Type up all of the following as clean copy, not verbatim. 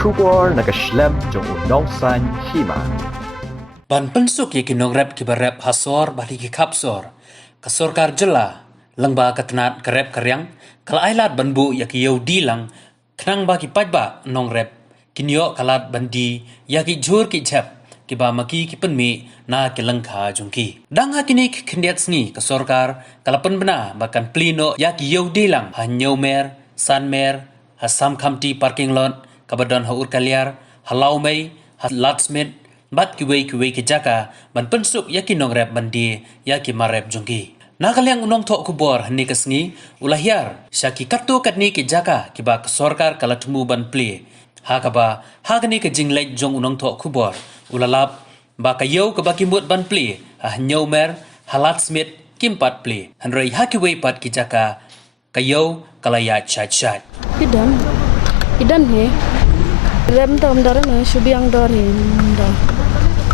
kubor nakaslem jong unongsan hima. Ban pensuk ye kinong rep kibarep hasor bali ki kapsor. Kasor karjela langba katnat karep karyang kala ailat banbu ya ki yau dilang knang ba ki pajba nong rep kinyo kalat bandi ya ki jur ki chap ki ba maki ki penmi na ki langkha jungki. Dang ha kini ki kendiat sngi kasor kar kala penbena bakan plino ya ki yau dilang ha nyomer sanmer ha sam khamti parking lot kabadon ha urkaliar halau mei ha latsmith bat kiwei ki jaka ban pensuk yakin nong rep bandi yaki marep jongki nakaliang unong tok kubor hani kasngi ulahiar syaki katu katni ki jaka ki ba sorkar kala tumu ban pli ha kaba ha gani ke jinglek jong unong tok kubor ulalap ba kayo ka ba kimut ban pli ha nyomer halat smith kimpat pli hanrei ha kiwei pat ki jaka kayo kala ya chat idan he rem tom dare na subiang dore nda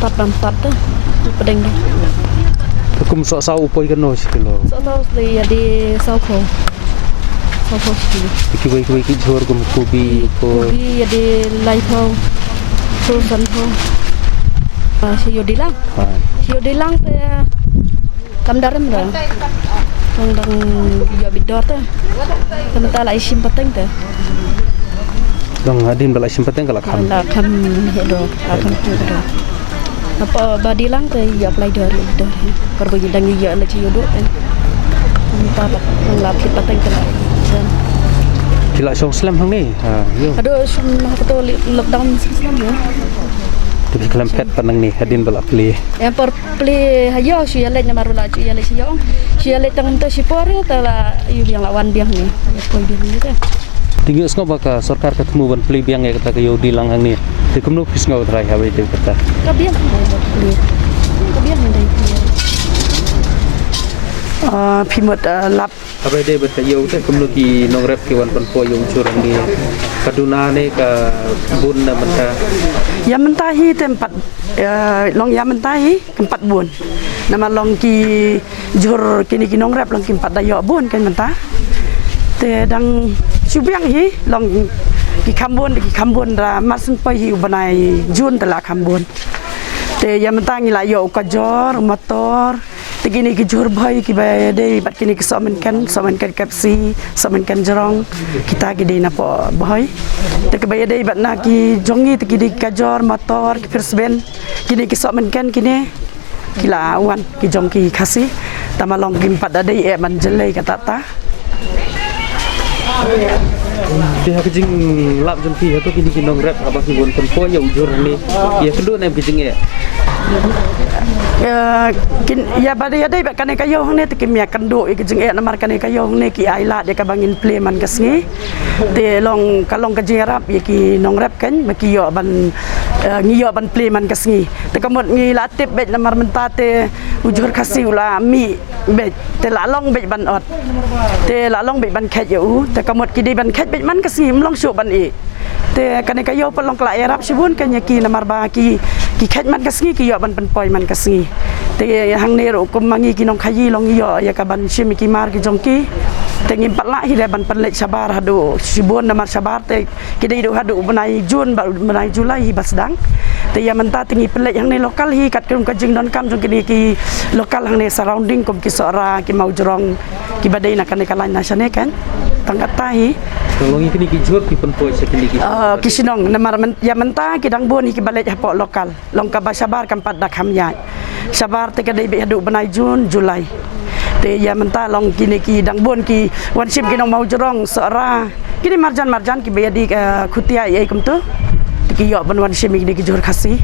Empat dah, pedeng dah. Hukum sok sau poi kan nos kilo. Sok sau li di sauko sekilo. Kiwai ki jor kum kubi ko. Kubi di laipau, susan pau. Siyo dilang. Siyo dilang te kam daram dah. Dang yo bidor te. Kena lai sim pateng te. Dang adin balai sim pateng kala kam. Kala kam hedo, akan tu dah. Apa badilang ke ya apply dari dah pergi dang ya na ci yodo entah nglap kita teng kala Kila song slam hang ni yo aduh semua betul lockdown slam ya tapi kelam pet panang ni hadin bala pli yang per pli hayo si ya le maru la ci ya le si yo si ya le tang to si por ta la yu yang lawan biang ni koi biang ni ta tinggi sngo baka sarkar ketemu ban pli biang ya kata kayo dilang hang ni tekum no pis ngau trai hawe te kata kabiang ndai pimot lap abai de bet kayo te kum no ki nong rep ki wan pan po yung curang ni kaduna ne ka bun na menta ya mentahi tempat long ya mentahi tempat bun nama long ki jur kini ki nong rep long ki empat dayo bun kan mentah te dang subiang hi long ki kambon ra masen pai hi banai jun tala kambon te ya mentang ila yo ka jor motor te gini ki jur bhai ki ba de bat kini ki somen kan kapsi somen kan jorong kita ki de na po bhai te ke ba de bat na ki jongi te ki de ka jor motor ki persben kini ki somen kan kini kila awan ki jong ki khasi tamalong ki empat ade e man jelai kata ta dia kejing lap jempi atau kini kinong rep apa kibon tempo yang jur ni ya kedua nem kejing ya pada ya dai kan kayo hang ne te kimya kando kejing namar kan kayo hang ne ki aila dia ka bangin play man kasngi te long kalong kejing rap ya ki nong rep kan maki yo ban ngiyo ban play man kasngi te kamot ngi latip bet namar mentate ujur kasih ula mi bet te lalong bet ban ot te lalong bet ban khet yo te kamot ki di ban khet bet man kasngi mlong syuk ban i te kan kayo pelong kla erap sibun kan ki namar ba ki khet man kasngi ki yo ban penpoi man kasngi te hang ne ro kum mangi ki nong khayi long yo ya ka ban sim ki mar ki jongki te ngim patla hi le ban penlek sabar hadu sibun namar sabar te ki dei do hadu benai jun benai julai hi basdang te ya menta tingi pelek hang ne lokal hi kat kum ka jing don kam jong ki lokal hang ne surrounding kum ki sora ki mau jorong ki badai na kan kalan nasane kan tangkat tahi tolong ini ki jur ki penpoi sekali ki kisinong namar ya menta ki dang bon ki balek hapo lokal long ka ba sabar kam pat dak hamya sabar te ka dei be hadu benai jun julai te ya menta long kini ki dang bon ki wan sim ki nong mau jorong sora kini marjan ki be di khutia ye kum tu ki yo ban wan sim ki jur khasi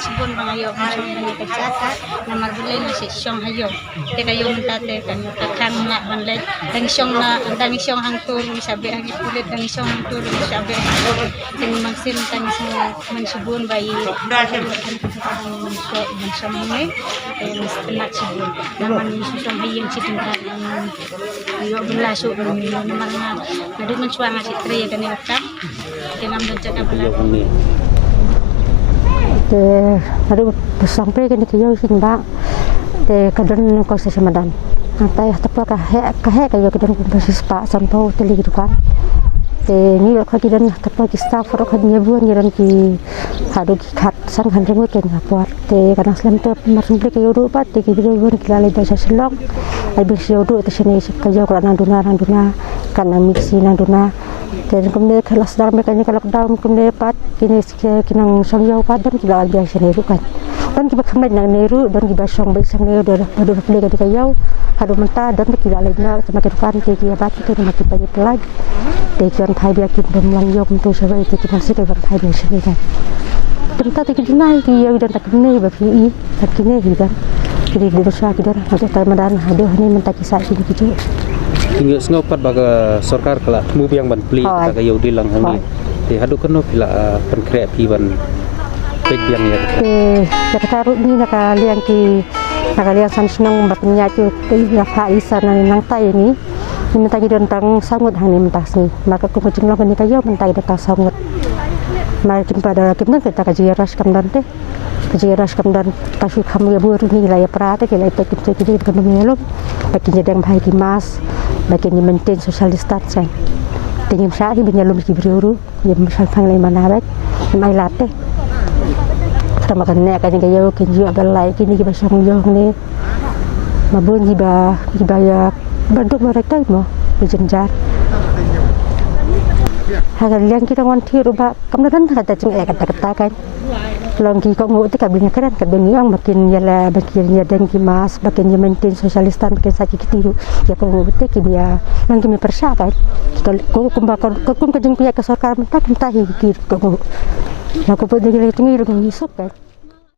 sibon bangayo ni kacata namar bulay na si siyong hayo te kayo mentate kan akan na banlay dang siyong hang tulong sabi ang ipulit dang siyong hang tulong sabi ang magsim tang man sibon bayi man samune mas penak sibon naman siyong hayong sitinta ayo belaso naman na nadi man suanga si tre kanila kam kinam dan jaga belaso te aduh sampai ke nikiyo sinda te kadon ko sa samadan atay tapos kahe kayo kadon ko sa spa sampo teli gitu kan ni lo kaki dan tapi ki staff ro kaki nyebuan ni ki hadu ki khat sang han remut ken apor te kana slam to marsum ke yodu pat te ki video bun kilale da selok ai bir yodu te sini ka yo kra nanduna kana mixi nanduna te kumne kelas dalam mekanya kalau dalam kumne pat kini kinang sang yo pat dan kila albi sini ru kan dan ki bakam nang neru dan ki basong bai sang neru do play ka yo hadu menta dan kila le na semakin fan ke ki bat ke makin banyak lagi te kian thai dia ki dom lang yo kumtu sabai ki masih ke thai dia sini kan tempat ki dinai ki yo dan tak kene ba fi tak kene ki kan kiri di desa ki dar ada tamadan hadu ni menta ki sa sini ki hingga sengopat baga sorkar kala temu yang ban pli ka yo dilang hangi te hadu keno pila penkre pi ban pek yang ya ya kata ni nak liang ki nak liang san senang baknya ki ya faisa nang tai ni minta ki tentang sangut hani minta sini maka ku kucing lo ni kayo minta tentang sangut mari pada kita kita kaji ras kamdan teh kaji ras kamdan tasuk kamu ya buru ni lah ya perate ki lai tek kita ki kan melom bagi jedang bhai ki mas bagi ni maintain social distancing tingin sa hi binyalom ki buru ya misal phang lai mana baik mai latte sama kan nek kan kayo ki ju agal lai ki ni ki basang yo ni mabun hiba ya banduk mereka mo berjenjar hagal yang kita wanti ruba kemudian kata cung kata kan long ki ko ngut ka binya kan ka binyang makin yala makin ya dan ki mas makin ya maintain socialistan makin sakit kitiru ya ko ngut ki dia mang ki me persya kan ko kumbakon ko kum ka jeng pihak ke sorkar mentak hi ki ko aku pada dia tungi dengan hisap kan